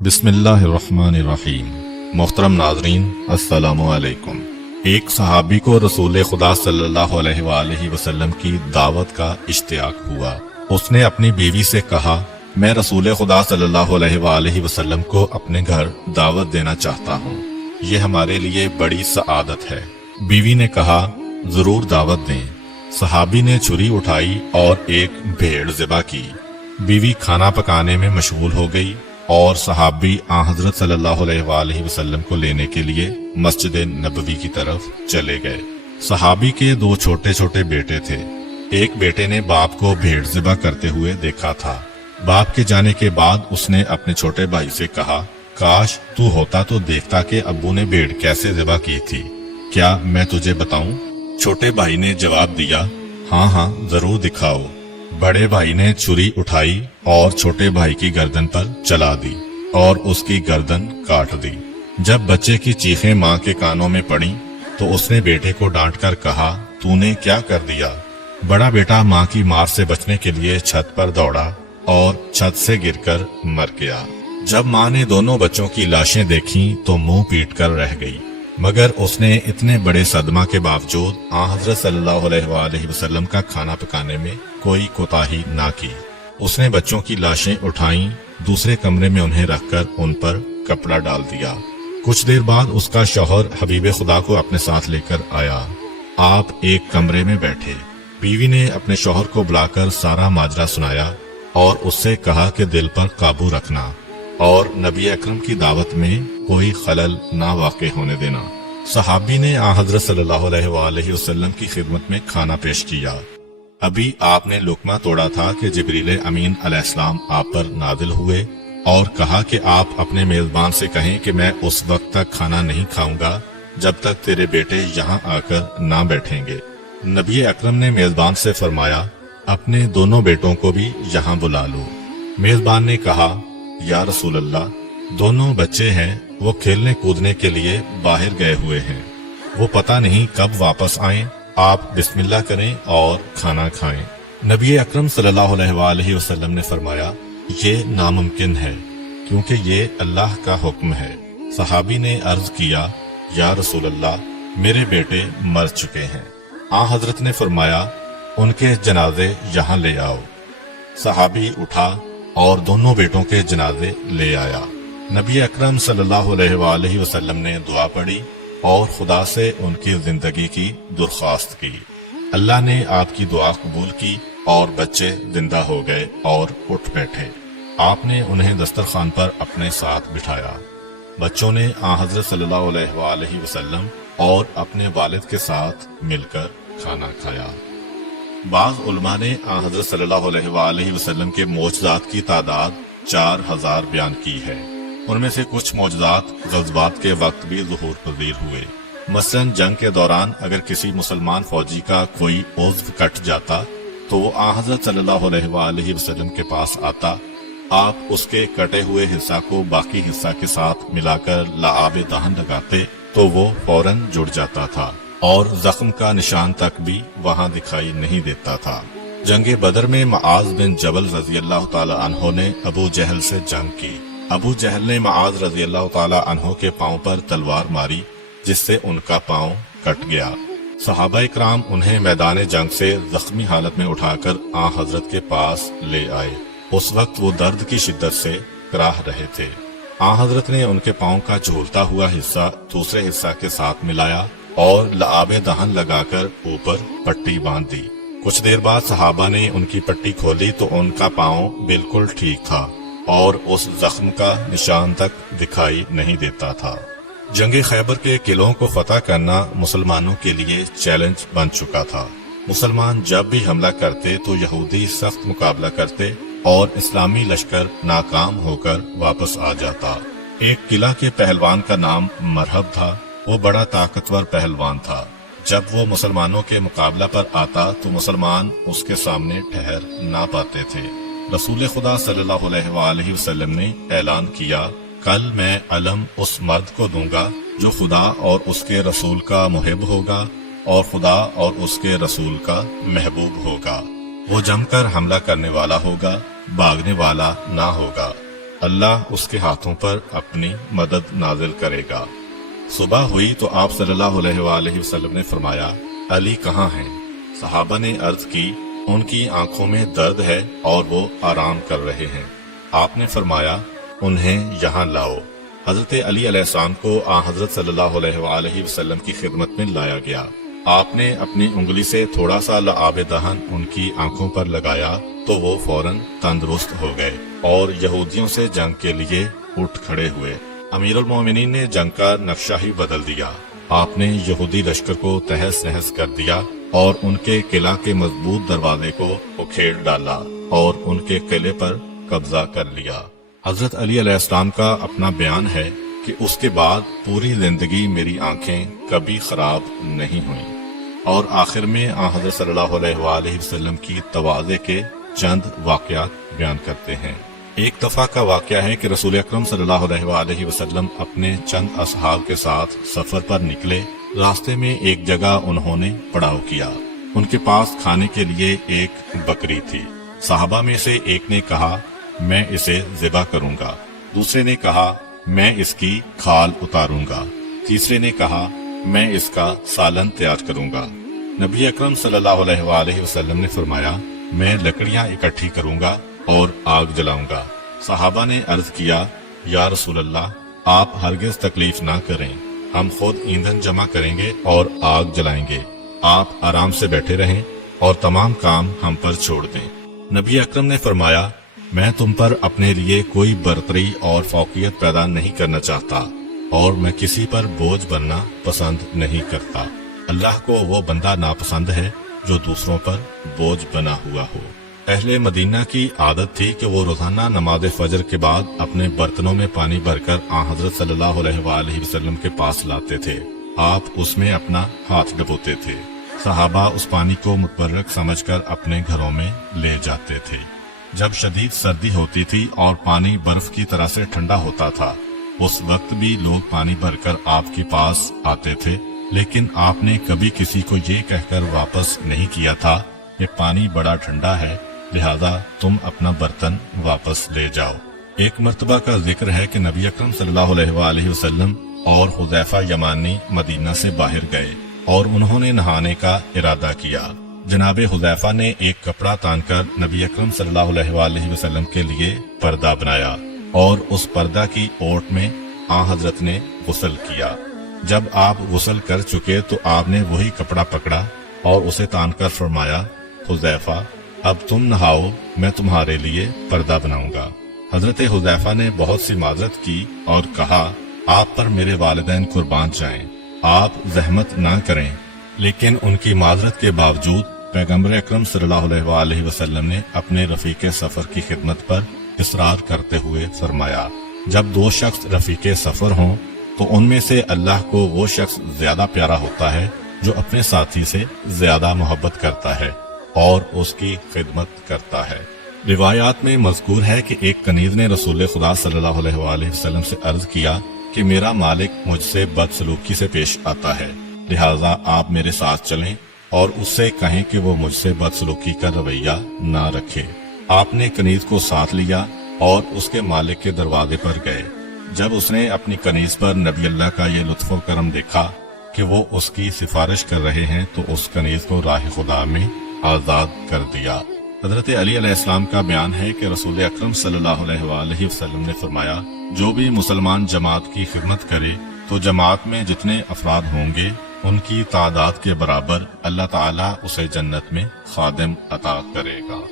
बिस्मिल्लाहिर्रहमानिर्रहीम। मोहतरम नाजरीन, अस्सलामु अलैकुम। एक सहाबी को रसूल खुदा सल्लल्लाहु अलैहि वसल्लम की दावत का इश्तियाक हुआ। उसने अपनी बीवी से कहा, मैं रसूल खुदा सल्लल्लाहु अलैहि वसल्लम को अपने घर दावत देना चाहता हूँ। ये हमारे लिए बड़ी सआदत है। बीवी ने कहा, जरूर दावत दें। सहाबी ने छुरी उठाई और एक भेड़ ज़िबा की। बीवी खाना पकाने में मशगूल हो गई और सहाबी हजरत सल्लल्लाहु अलैहि वसल्लम को लेने के लिए मस्जिद नबवी की तरफ चले गए। सहाबी के दो छोटे छोटे बेटे थे। एक बेटे ने बाप को भेड़ ज़िबा करते हुए देखा था। बाप के जाने के बाद उसने अपने छोटे भाई से कहा, काश तू होता तो देखता कि अब्बू ने भेड़ कैसे ज़िबा की थी। क्या मैं तुझे बताऊं? छोटे भाई ने जवाब दिया, हाँ हाँ जरूर दिखाओ। बड़े भाई ने छुरी उठाई और छोटे भाई की गर्दन पर चला दी और उसकी गर्दन काट दी। जब बच्चे की चीखें माँ के कानों में पड़ी तो उसने बेटे को डांटकर कहा, तूने क्या कर दिया? बड़ा बेटा माँ की मार से बचने के लिए छत पर दौड़ा और छत से गिरकर मर गया। जब माँ ने दोनों बच्चों की लाशें देखी तो मुंह पीट कर रह गई, मगर उसने इतने बड़े सदमा के बावजूद हजरत सल्लल्लाहु अलैहि वसल्लम का खाना पकाने में कोई कोताही ना की। उसने बच्चों की लाशें उठाईं, दूसरे कमरे में उन्हें रखकर उन पर कपड़ा डाल दिया। कुछ देर बाद उसका शौहर हबीब खुदा को अपने साथ लेकर आया। आप एक कमरे में बैठे। बीवी ने अपने शौहर को बुलाकर सारा माजरा सुनाया और उससे कहा कि दिल पर काबू रखना और नबी अकरम की दावत में कोई खलल ना वाक़े होने देना। सहाबी ने हजरत सल्लल्लाहु अलैहि वसल्लम की खिदमत में खाना पेश किया। अभी आपने लुकमा तोड़ा था कि जिब्रील अमीन अलैहिस्सलाम आप पर नादिल हुए और कहा कि आप अपने मेजबान से कहें कि मैं उस वक्त तक खाना नहीं खाऊंगा जब तक तेरे बेटे यहाँ आकर ना बैठेंगे। नबी अकरम ने मेजबान से फरमाया, अपने दोनों बेटों को भी यहाँ बुला लो। मेजबान ने कहा, या रसूल अल्लाह, दोनों बच्चे हैं, वो खेलने कूदने के लिए बाहर गए हुए हैं, वो पता नहीं कब वापस आएं। आप बिस्मिल्लाह करें और खाना खाएं। नबी अकरम सल्लल्लाहु अलैहि वसल्लम ने फरमाया, ये नामुमकिन है क्योंकि ये अल्लाह का हुक्म है। सहाबी ने अर्ज किया, या रसूल अल्लाह, मेरे बेटे मर चुके हैं। हजरत ने फरमाया, उनके जनाजे यहाँ ले आओ। सहाबी उठा और दोनों बेटों के जनाजे ले आया। नबी अकरम सल्लल्लाहु अलैहि वसल्लम ने दुआ पढ़ी और खुदा से उनकी जिंदगी की दरख्वास्त की। अल्लाह ने आपकी दुआ कबूल की और बच्चे जिंदा हो गए और उठ बैठे। आपने उन्हें दस्तरखान पर अपने साथ बिठाया। बच्चों ने हजरत सल्लल्लाहु अलैहि वसल्लम और अपने वालिद के साथ मिलकर खाना खाया। बाज़ उलमा ने हजरत सल्लल्लाहु अलैहि वसल्लम के मोजज़ात की तादाद 4000 बयान की है। उनमें से कुछ मोजज़ात ग़ज़वात के वक्त भी ज़ुहूर पज़ीर हुए। मसलन जंग के दौरान अगर किसी मुसलमान फौजी का कोई उज़्व कट जाता तो वो हजरत सल्लल्लाहु अलैहि वसल्लम के पास आता। आप उसके कटे हुए हिस्सा को बाकी हिस्सा के साथ मिलाकर लाआब दहन लगाते तो वो फौरन जुड़ जाता था और जख्म का निशान तक भी वहां दिखाई नहीं देता था। जंगे बदर में मुआज़ बिन जबल रज़ी अल्लाह ताला अन्हो ने अबू जहल से जंग की। अबू जहल ने मुआज़ रज़ी अल्लाह ताला अन्हो के पांव पर तलवार मारी जिससे उनका पांव कट गया। सहाबा इकराम उन्हें मैदान जंग से जख्मी हालत में उठाकर हजरत के पास ले आए। उस वक्त वो दर्द की शिद्दत से कराह रहे थे। हजरत ने उनके पांव का झूलता हुआ हिस्सा दूसरे हिस्सा के साथ मिलाया और लाआबे दहन लगाकर ऊपर पट्टी बांध दी। कुछ देर बाद सहाबा ने उनकी पट्टी खोली तो उनका पांव बिल्कुल ठीक था और उस जख्म का निशान तक दिखाई नहीं देता था। जंगे खैबर के किलों को फतह करना मुसलमानों के लिए चैलेंज बन चुका था। मुसलमान जब भी हमला करते तो यहूदी सख्त मुकाबला करते और इस्लामी लश्कर नाकाम होकर वापस आ जाता। एक किला के पहलवान का नाम मरहब था। वो बड़ा ताकतवर पहलवान था। जब वो मुसलमानों के मुकाबला पर आता तो मुसलमान उसके सामने ठहर ना पाते थे। रसूल खुदा सल्लल्लाहु अलैहि वसल्लम ने ऐलान किया, कल मैं अलम उस मर्द को दूंगा जो खुदा और उसके रसूल का मुहिब होगा और खुदा और उसके रसूल का महबूब होगा। वो जमकर हमला करने वाला होगा, भागने वाला ना होगा। अल्लाह उसके हाथों पर अपनी मदद नाजिल करेगा। सुबह हुई तो आप सल्लल्लाहु अलैहि वसल्लम ने फरमाया, अली कहाँ हैं? सहाबा ने अर्ज की, उनकी आंखों में दर्द है और वो आराम कर रहे हैं। आपने फरमाया, उन्हें यहाँ लाओ। हजरत अली अलैहिस्सलाम को हजरत सल्लल्लाहु अलैहि वसल्लम की खिदमत में लाया गया। आपने अपनी उंगली से थोड़ा सा लआब दहन उनकी आंखों पर लगाया तो वो फौरन तंदुरुस्त हो गए और यहूदियों से जंग के लिए उठ खड़े हुए। अमीरुल मोमिनीन ने जंग का नक्शा ही बदल दिया। आपने यहूदी लश्कर को तहस नहस कर दिया और उनके किला के मजबूत दरवाजे को उखेड़ डाला और उनके किले पर कब्जा कर लिया। हजरत अली अलैहिस्सलाम का अपना बयान है कि उसके बाद पूरी जिंदगी मेरी आंखें कभी खराब नहीं हुई। और आखिर में हजरत सल्लल्लाहु अलैहि वसल्लम की तवाज़े के चंद वाक़यात बयान करते हैं। एक दफा का वाक़या है कि रसूल अकरम सल्लल्लाहु अलैहि वसल्लम अपने चंद असहाब के साथ सफर पर निकले। रास्ते में एक जगह उन्होंने पड़ाव किया। उनके पास खाने के लिए एक बकरी थी। सहाबा में से एक ने कहा, मैं इसे ज़िबा करूंगा। दूसरे ने कहा, मैं इसकी खाल उतारूंगा। तीसरे ने कहा, मैं इसका सालन तैयार करूंगा। नबी अकरम सल्लल्लाहु अलैहि वसल्लम ने फरमाया, मैं लकड़ियां इकट्ठी करूंगा और आग जलाऊंगा। सहाबा ने अर्ज किया, या रसूल अल्लाह, आप हरगिज तकलीफ ना करें, हम खुद ईंधन जमा करेंगे और आग जलाएंगे। आप आराम से बैठे रहें और तमाम काम हम पर छोड़ दें। नबी अकरम ने फरमाया, मैं तुम पर अपने लिए कोई बरतरी और फौकियत पैदा नहीं करना चाहता और मैं किसी पर बोझ बनना पसंद नहीं करता। अल्लाह को वो बंदा नापसंद है जो दूसरों पर बोझ बना हुआ हो। अहले मदीना की आदत थी कि वो रोजाना नमाज फजर के बाद अपने बर्तनों में पानी भरकर हजरत सल्लल्लाहु अलैहि वसल्लम के पास लाते थे। आप उसमें अपना हाथ डुबोते थे। सहाबा उस पानी को मुतबर्रक समझकर अपने घरों में ले जाते थे। जब शदीद सर्दी होती थी और पानी बर्फ की तरह से ठंडा होता था, उस वक्त भी लोग पानी भरकर आपके पास आते थे, लेकिन आपने कभी किसी को ये कहकर वापस नहीं किया था कि पानी बड़ा ठंडा है, लिहाजा तुम अपना बर्तन वापस ले जाओ। एक मर्तबा का जिक्र है कि नबी अकरम सल्लल्लाहु अलैहि वसल्लम और हुज़ैफा यमानी मदीना से बाहर गए और उन्होंने नहाने का इरादा किया। जनाबे हुज़ैफा ने एक कपड़ा तानकर नबी अकरम सल्लल्लाहु अलैहि वसल्लम के लिए पर्दा बनाया और उस पर्दा की ओट में हजरत ने गुस्ल किया। जब आप गुस्ल कर चुके तो आपने वही कपड़ा पकड़ा और उसे तानकर फरमाया, हुज़ैफा, अब तुम नहाओ, मैं तुम्हारे लिए पर्दा बनाऊंगा। हजरत हुज़ैफा ने बहुत सी माजरत की और कहा, आप पर मेरे वालिदैन कुर्बान जाएं, आप जहमत ना करें। लेकिन उनकी माजरत के बावजूद पैगम्बर अकरम सल्लल्लाहु अलैहि वसल्लम ने अपने रफीके सफर की खिदमत पर इसरार करते हुए फरमाया, जब दो शख्स रफीके सफर हों तो उनमें से अल्लाह को वो शख्स ज्यादा प्यारा होता है जो अपने साथी से ज्यादा मोहब्बत करता है और उसकी खिदमत करता है। रिवायात में मज़कूर है कि एक कनीज ने रसूल खुदा सल्लल्लाहु अलैहि वसल्लम से अर्ज किया कि मेरा मालिक मुझसे बदसलूकी से पेश आता है, लिहाजा आप मेरे साथ चलें और उससे कहें कि वो मुझसे बदसलूकी का रवैया ना रखे। आपने कनीज को साथ लिया और उसके मालिक के दरवाजे पर गए। जब उसने अपनी कनीज पर नबी अल्लाह का ये लुत्फ़ो करम देखा कि वो उसकी सिफारिश कर रहे हैं तो उस कनीज को राह खुदा में आजाद कर दिया। हजरत अली अलैहिस्सलाम का बयान है कि रसूल अकरम सल्लल्लाहु अलैहि वसल्लम ने फरमाया, जो भी मुसलमान जमात की खिदमत करे तो जमात में जितने अफराद होंगे उनकी तादाद के बराबर अल्लाह ताला उसे जन्नत में खादिम अता करेगा।